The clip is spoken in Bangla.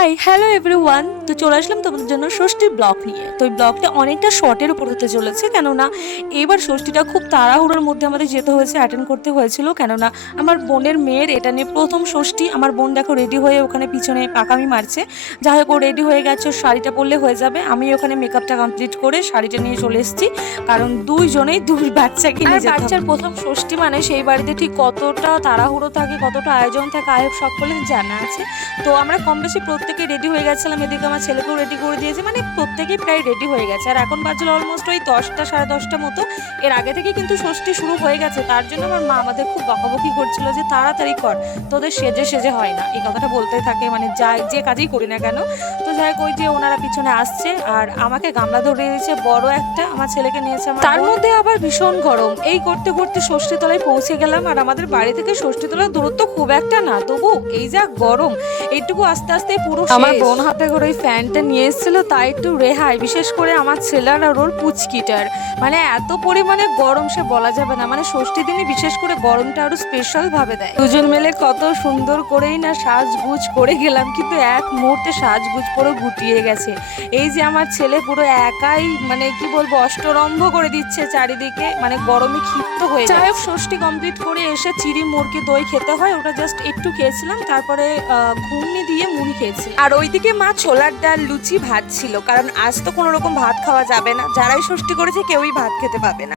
হাই হ্যালো এভরিওয়ান, তো চলে আসলাম তোমাদের জন্য ষষ্ঠীর ব্লগ নিয়ে। তো এই ব্লগটা অনেকটা শর্টের উপর হতে চলেছে, কেননা এবার ষষ্ঠীটা খুব তাড়াহুড়োর মধ্যে আমাদের যেতে হয়েছে, অ্যাটেন্ড করতে হয়েছিল। কেননা আমার বোনের মেয়ের এটা নিয়ে প্রথম ষষ্ঠী। আমার বোন দেখো রেডি হয়ে ওখানে পিছনে পাকামি মারছে। যাই হোক, ও রেডি হয়ে গেছে, শাড়িটা পরলে হয়ে যাবে। আমি ওখানে মেকআপটা কমপ্লিট করে শাড়িটা নিয়ে চলে এসেছি, কারণ দুইজনেই দুই বাচ্চাকে নিয়ে যেতে হবে। বাচ্চার প্রথম ষষ্ঠী মানে সেই বাড়িতে ঠিক কতটা তাড়াহুড়ো থাকে, কতটা আয়োজন থাকে, আয়োগ সকলে জানা আছে। তো আমরা কম বেশি প্রত্যেকে রেডি হয়ে গেছিলাম, এদিকে আমার ছেলেকেও রেডি করে দিয়েছে, মানে প্রত্যেকেই প্রায় রেডি হয়ে গেছে। আর এখন বাজলো অলমোস্ট ওই 10টা সাড়ে 10টা মতো। এর আগে থেকে কিন্তু ষষ্ঠী শুরু হয়ে গেছে, তার জন্য আমার মা আমাদের খুব বকাবকি করছিল যে তাড়াতাড়ি কর, তোদের সেজে সেজে হয় না। এই কথাটা বলতেই থাকে, মানে যে কাজই করি না কেন। তো যাই হোক, ওই যে ওনারা পিছনে আসছে আর আমাকে গামলা ধরে দিয়েছে বড় একটা, আমার ছেলেকে নিয়েছে, তার মধ্যে আবার ভীষণ গরম। এই করতে করতে ষষ্ঠীতলায় পৌঁছে গেলাম। আর আমাদের বাড়ি থেকে ষষ্ঠীতলার দূরত্ব খুব একটা না, তবু এই যা গরম, এইটুকু আস্তে আস্তে পুরো আমার বোন হাতে করে ওই ফ্যানটা নিয়ে এসেছিল, তাই একটু রেহাই। বিশেষ করে আমার ছেলের আর ওর পুচকিটার, মানে এত পরিমাণে গরম সে বলা যাবে না। মানে ষষ্ঠী দিনে বিশেষ করে গরমটা আরো স্পেশাল ভাবে দেয়। দুজন মিলে কত সুন্দর করেই না সাজগুজ করে গেলাম, কিন্তু এক মুহূর্তে সাজগুজ পুরো গুটিয়ে গেছে। এই যে আমার ছেলে পুরো একাই, মানে কি বলবো, অষ্টরম্ভ করে দিচ্ছে চারিদিকে, মানে গরমে ক্ষিপ্ত হয়ে যায়। যাই হোক, ষষ্ঠী কমপ্লিট করে এসে চিড়ি মুরগি দই খেতে হয়, ওটা জাস্ট একটু খেয়েছিলাম। তারপরে ঘুগনি দিয়ে মুড়ি খেয়েছি। আর ওইদিকে মা ছোলার ডাল লুচি ভাত ছিল, কারণ আজ তো কোনো রকম ভাত খাওয়া যাবে না, যারাই ষষ্ঠী করেছে কেউই ভাত খেতে পাবে না।